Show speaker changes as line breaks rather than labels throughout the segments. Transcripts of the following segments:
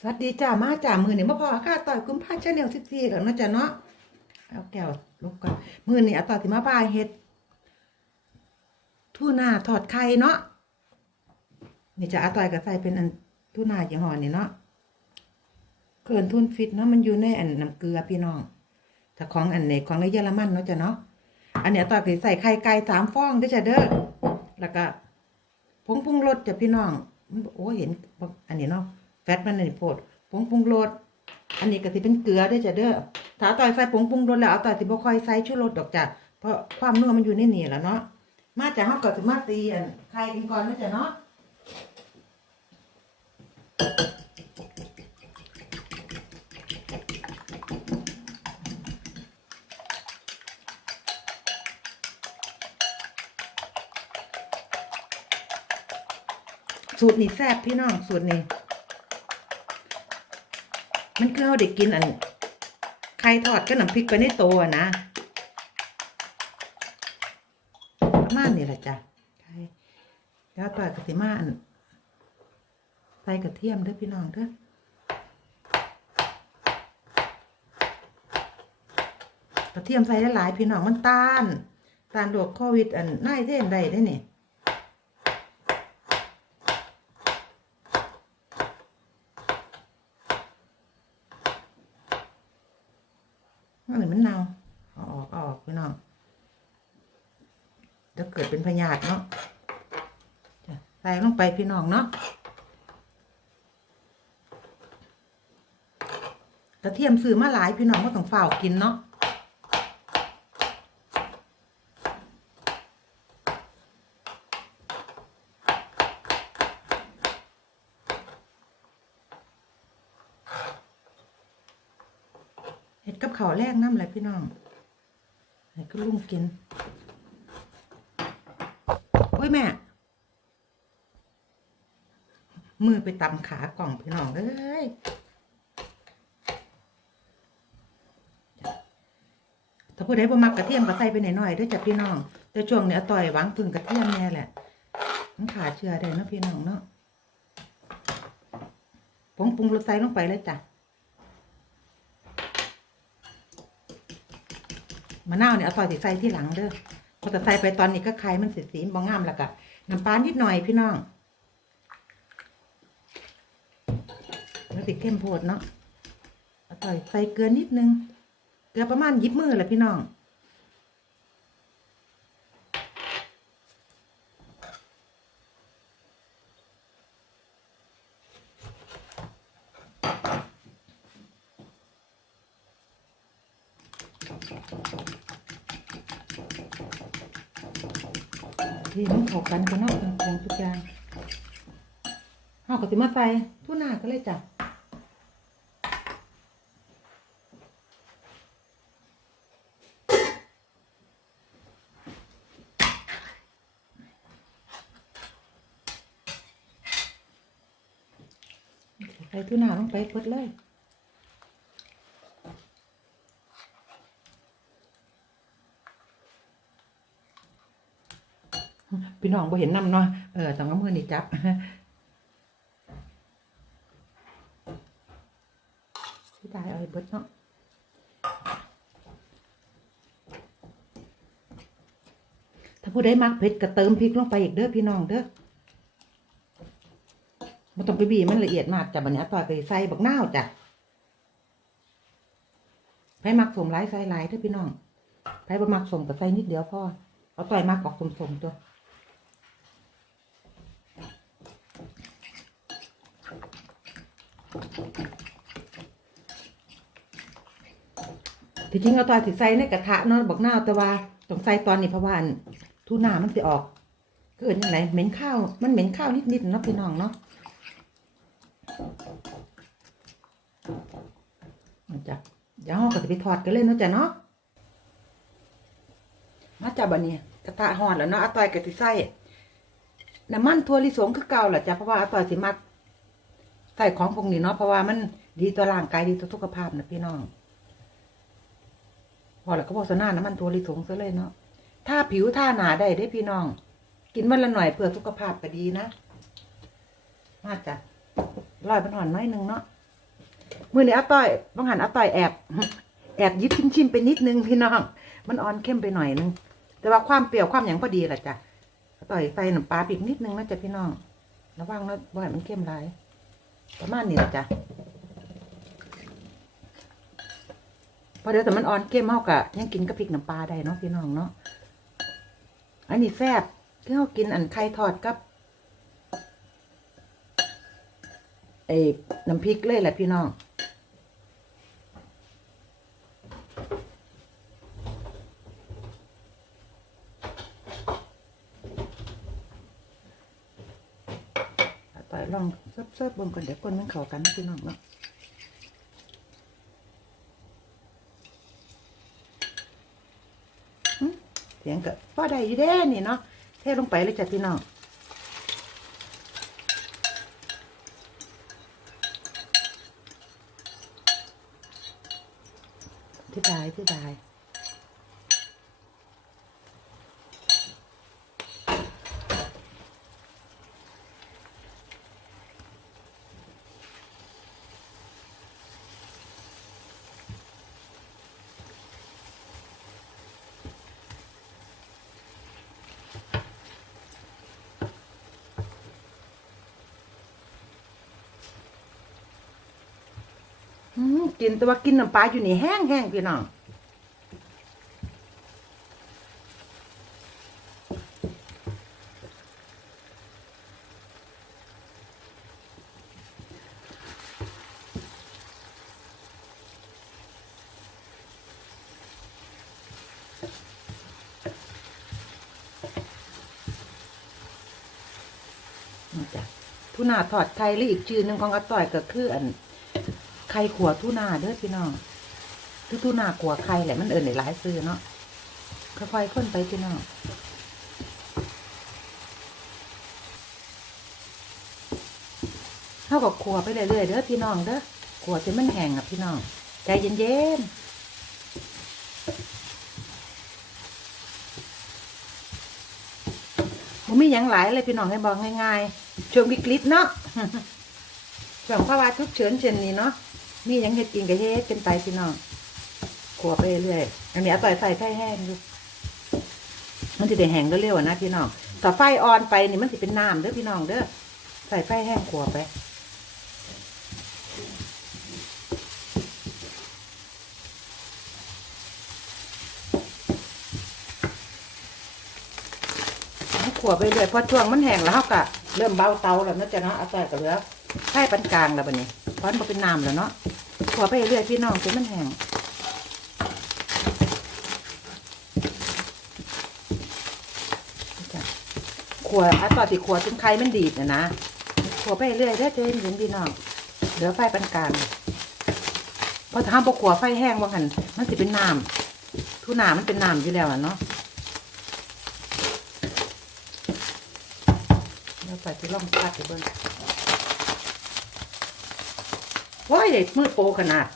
สวัสดีจ้ามาจ้ามือนี่มาพอค่าต่อยกุมภาชาแนลสิบสี่แล้วเนาะจ้ะเนาะเอาแก้วลูกก่อนมือนี่อาต่อยสิมาพาเฮ็ดทูน่าทอดไข่เนาะนี่จะอาต่อยก็ใส่เป็นอันทูน่าอย่างห่อนี่เนาะเกินทุนฟิตเนาะมันอยู่ในอันน้ำเกลือพี่น้องถ้าของอันไหนของในเยอรมันเนาะจ้ะเนาะอันเนี้ยต่อยใส่ไข่ไก่สามฟองด้วยจ้ะเด้อแล้วก็ผงปรุงรสจ้ะพี่น้องโอ้เห็นอันนี้เนาะ ตมันนี่โพดผงปรุงรสอันนี้ก็สิเป็นเกลือเด้จ้ะเด้อถ้าต่อยใส่ผงปรุงรสแล้วเอาต่อยสิบ่ค่อยใส่ชูรสดอกจ้ะเพราะความนัวมันอยู่ในนี่แหละเนาะมาจากเฮาก็สิมาตีอันไข่กันก่อนเนาะจ้ะเนาะสูตรนี้แซ่บพี่น้องสูตรนี้ มันคือเราได้กินอันไข่ทอดกับน้ำพริกไปในโตอะนะประมาณนี้แหละจ้ะแล้วต่อยกะติมาอันใส่กระเทียมเด้อพี่น้องเด้อกระเทียมใส่หลายๆพี่น้องมันต้าน ต้านโรคโควิดอันน่ายเท่นใดได้เนี่มันเหมือนมัน เนาอาออกออกพี่น้องจะเกิดเป็นพยาธิเนาะใส่ลงไปพี่น้องเนาะกระเทียมซื้อมาหลายพี่น้องก็ต้องเฝ้ากินเนาะเห็ดกับข้าวแรกน้ำอะไรพี่น้องให้ก็ลุงกินโอ้ยแม่ มือไปตำขากล่องพี่น้องเอ้ยถ้าผู้ใดบ่มักกระเทียมก็ใส่ไปหน่อยๆเด้วยจ้ะพี่น้อง แต่ช่วงเนี้อาต่อยหวังพึ่งกระเทียมแน่แหละมันขาดเชื้อได้เนาะพี่น้องเนาะผงปรุงรสใส่ลงไปเลยจ้ะ มะนาวเนี่ยเอาตอยสิใส่ที่หลังเด้อพอจะใส่ไปตอนนี้ก็ไข่มันสีสีบ่งามแล้วก็น้ำปลานิดหน่อยพี่น้องมันติดเข้มโพดเนาะเอาตอยใส่เกลือนิดนึง เกลือประมาณยิบมือแหละพี่น้อง ที่มันเข้ากันกันเนาะเครื่องทุกอย่างเอาก็สิมาใส่ทุนาก็เลยจ้ะใส่ทุน่าลงไปเปิดเลย พี่น้องบ่เห็นน้ำเนาะเออต้องเอามือนี่จับพี่ตายเอาไปบดเนาะถ้าผู้ใดมักเผ็ดก็เติมพริกลงไปอีกเด้อพี่น้องเด้อไม่ต้องไปบีมันละเอียดมากจ้ะบัดนี้ต่อยไปใส่บักนาวจ้ะไผมักสมหลายใส่หลายเด้อพี่น้องไผบ่มักสมก็ใส่นิดเดียวพอเอาต่อยมากออกสมๆตัว ที่จริงเอาตอนสิใส่ในกระทะเนาะบอกหน้าแต่ว่าต้องใส่ตอนนี้เพราะว่าอันทูน่ามันสิออกก็เอินยังไงเหม็นข้าวมันเหม็นข้าวนิดๆเนาะพี่น้องเนาะมาจ้ะเดี๋ยวเราก็จะไปทอดกันเลยเนาะจ้ะเนาะมาจ้ะบันนี้กระทะหอดแล้วเนาะอาตอยกับสิใส่น้ำมันถั่วลิสงคือเก่าแหละจ้ะเพราะว่าอาตอยสิมัก ใส่ของพวกนี้เนาะเพราะว่ามันดีต่อร่างกายดีต่อสุขภาพนะพี่น้องพอแล้วก็บอกสนาน้ำมันตัวลิสงซะเลยเนาะถ้าผิวท่าหนาได้ได้พี่น้อง กินวันละหน่อยเพื่อสุขภาพก็ดีนะมาจ้ะร้อยเป็นหอนน้อยหนึ่งเนาะมือนี้อาต้อยบางหันอาต้อยแอบแอบยิบชิมๆไปนิดนึงพี่น้อง มันอ่อนเข้มไปหน่อยนึงแต่ว่าความเปรี้ยวความหยังพอดีแหละจ้ะอาต้อยใส่น้ำปลาปีกนิดนึงนะจ๊ะพี่น้องระวังนะบ่ให้มันเข้มหลาย ประมาณนี้แหละจ้ะพอเดี๋ยวแต่มันอ่อนเข้มเฮากะยังกินกับพริกน้ำปลาได้เนาะพี่น้องเนาะอันนี้แซ่บที่เขากินอันไข่ทอดกับไอ้น้ำพริกเลยแหละพี่น้อง ลองเซิร์ฟเซิร์ฟเบิ่งก่อนเดี๋ยวคนมันเข้ากันพี่น้องเนาะเสียงก็พอได้อยู่เด้นี่เนาะเทลงไปเลยจ้ะพี่น้องที่ได้ที่ได้ กินแต่ว่ากินน้ำปลาอยู่นี่แห้งแห้งพี่น้องนี่จ้ะทุนาทอดไข่หรืออีกชื่อหนึ่งของอาต้อยก็คืออัน ไข่ขัวทูน่าเด้อพี่น้องทุทูน่าขัวไข่แหละมันเอิญในหลายซื้อเนาะค่อยๆค้นไปพี่น้องเท่ากับขัวไปเรื่อยๆเด้อพี่น้องเด้อขัวจนมันแห้งอะพี่น้องใจเย็นๆมันมีอย่างหลายเลยพี่น้องให้บอกง่ายๆช่วงวิกฤตเนาะ ช่วงภาวะทุกเฉินเช่นนี้เนาะมียังเฮ็ดกินก็เฮ็ดเป็นไปพี่น้องขัวไปเรื่อยอันนี้เอาต่อยใส่ไฟแห้งดูมันจะได้แห้งเร็วๆอะนะพี่น้องต่อไฟอ่อนไปนี่มันสิเป็นน้ำเด้อพี่น้องเด้อใส่ไฟแห้งขัวไปขัวไปเรื่อยพอช่วงมันแห้งแล้วเขาก็เริ่มเบาเตาแล้วนาะจ๊ะเนาะเอาต่กับเหลือ ไข่ปานกลางแล้วบัดนี้เพราะมันบ่เป็นน้ำแล้วเนาะขัวไปเรื่อยพี่น้องจนมันแห้งขัวอาต่อที่ขัวจนไข่มันดีดนะนะขัวไปเรื่อยได้อเจนเห็นพี่น้องเหลือไฟปานกลางพอทำพอขัวไฟแห้งว่าหันมันสิเป็นน้ำทุน้ำมันเป็นน้ำอยู่แล้วอะเนาะเราใส่ที่ร่องพัดไปเบิ้ง ว้ายเด็ดมืดโปขนาด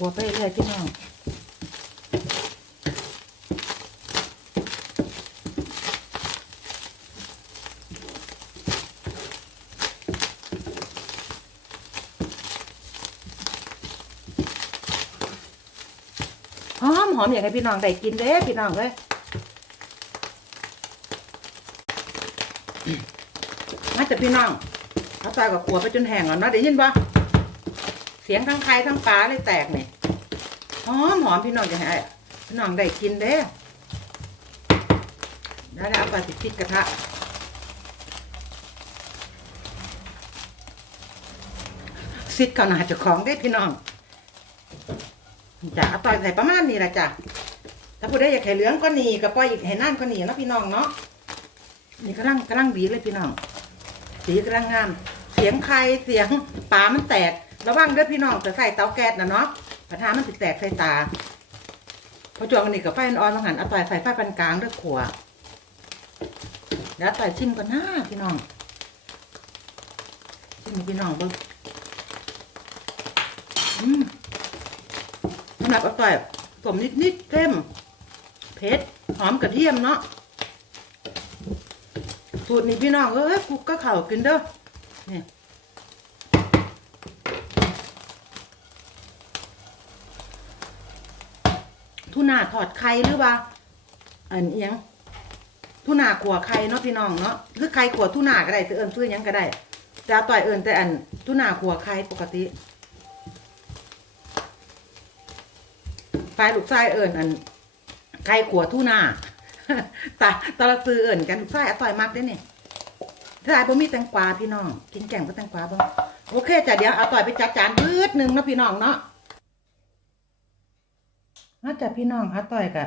ขัวไปเรื่อยพี่น้อง หอมอย่างไรพี่น้องได้กินเด้พี่น้องเลยมาจากพี่น้องเอาตากับขัวไปจนแห้งแล้วนาะได้ยินปะเสียงทั้งไข่ทั้งปลาเลยแตกเนี่ยหอมหอมพี่น้องจะให้พี่น้องได้กินเด้แล้วเอาปลาสิพิดกระทะซิดเขาหนาเจ้าของได้พี่น้อง จ้ะเอาต่อยใส่ประมาณนี้แหละจ้ะถ้าผู้ใดอยากให้เหลืองก็หนีก็ปล่อยอีกให้นั่นก็หนีเนาะพี่น้องเนาะนี่กำลังกำลังบีเลยพี่น้อง สีกำลังงาม เสียงใครเสียงปลามันแตกระวังด้อพี่น้องจะใส่เตาแก๊สนะเนาะกระทะมันติดแตกใส่ตาพอจวงอันนี้กับไฟอ่อนๆต้องหันเอาต่อยใส่ไฟปานกลางด้วยขัวแล้วต่อยชิมก่อนหน้าพี่น้องชิมพี่น้องเบิ่งอืม สำหรับอร่อยสมนิดๆเข้มเผ็ดหอมกระเทียมเนาะสูตรนี้พี่น้องเอ้ยคุกก็เข่ากินเด้อนี่ทุนาทอดไข่หรือว่าอันเอียงทุนาขัวไข่เนาะพี่น้องเนาะหรือไข่ขัวทุนาก็ได้แต่เอิญซื้อยังก็ได้แต่ต่อยเอิญแต่อันทุนาขัวไข่ปกติ ปลายลูกไส้เอิญอันไข่ขัวทุน่าตาตาละซื้อเอิญกันลูกไส้อต่อยมากด้เนี่ยถ้าไอ้บ่มีแตงกวาพี่น้อง กินแกงกับแตงกวาบ้างโอเคจ้ะเดี๋ยวเอาต่อยไปจัดจานพืดหนึ่งนะพี่น้องเนาะนอกจากพี่น้องอาต่อยกะ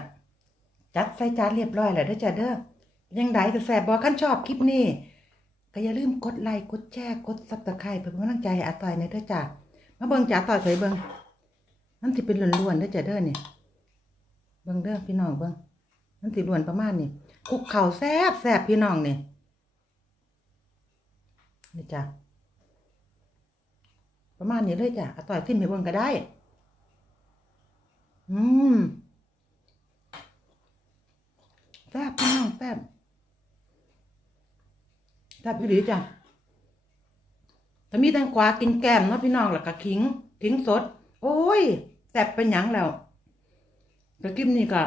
จัดใส่จานเรียบร้อยแล้วเด้อจ้ะเด้อยังไดแต่แสบบ่ขั้นชอบคลิปนี้ก็อย่าลืมกดไลค์กดแชร์กดซับสไครป์เพื่อเป็นกำลังใจให้อาต่อยในเด้อจ้ะมาเบิ่งจ้าต่อยใส่เบิ่ง มันสิเป็นล้วนๆเด้อจ้ะเด้อนี่เบิ่งเด้อพี่น้องเบิ่งมันสิล้วนประมาณนี้คลุกเข่าแซบแซบพี่น้องเนี่ยนี่จ้ะประมาณนี้เลยจ้ะอาต่อยทิ้มให้เบิ่งก็ได้ อืมแซบพี่น้องแซบแซ่บพี่หลีจ้ะถ้ามีแตงกวากินแกมเนาะพี่น้องแล้วก็ขิง ขิงสด โอ้ย แซ่บเป็นหยังแล้วกระกิมนี่ก็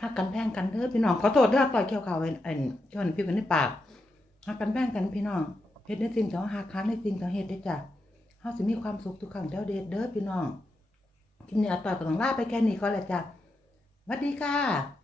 หักกันแพงกันเด้อพี่น้องขอโทษเด้อปล่อยเกี่ยวขาวไว้ไอ้ชวนพี่กันในปากหักกันแพงกันพี่น้องเฮ็ดในสิ่งที่เฮาหักคันในสิ่งที่เฮาเฮ็ดได้จ้ะเฮาสิมีความสุขทุกครั้งเด้อเด้อเด้อพี่น้องกินเนี้อต่อยก็ต้องลาไปแค่นี้ก็แหละจ้ะสวัสดีค่ะ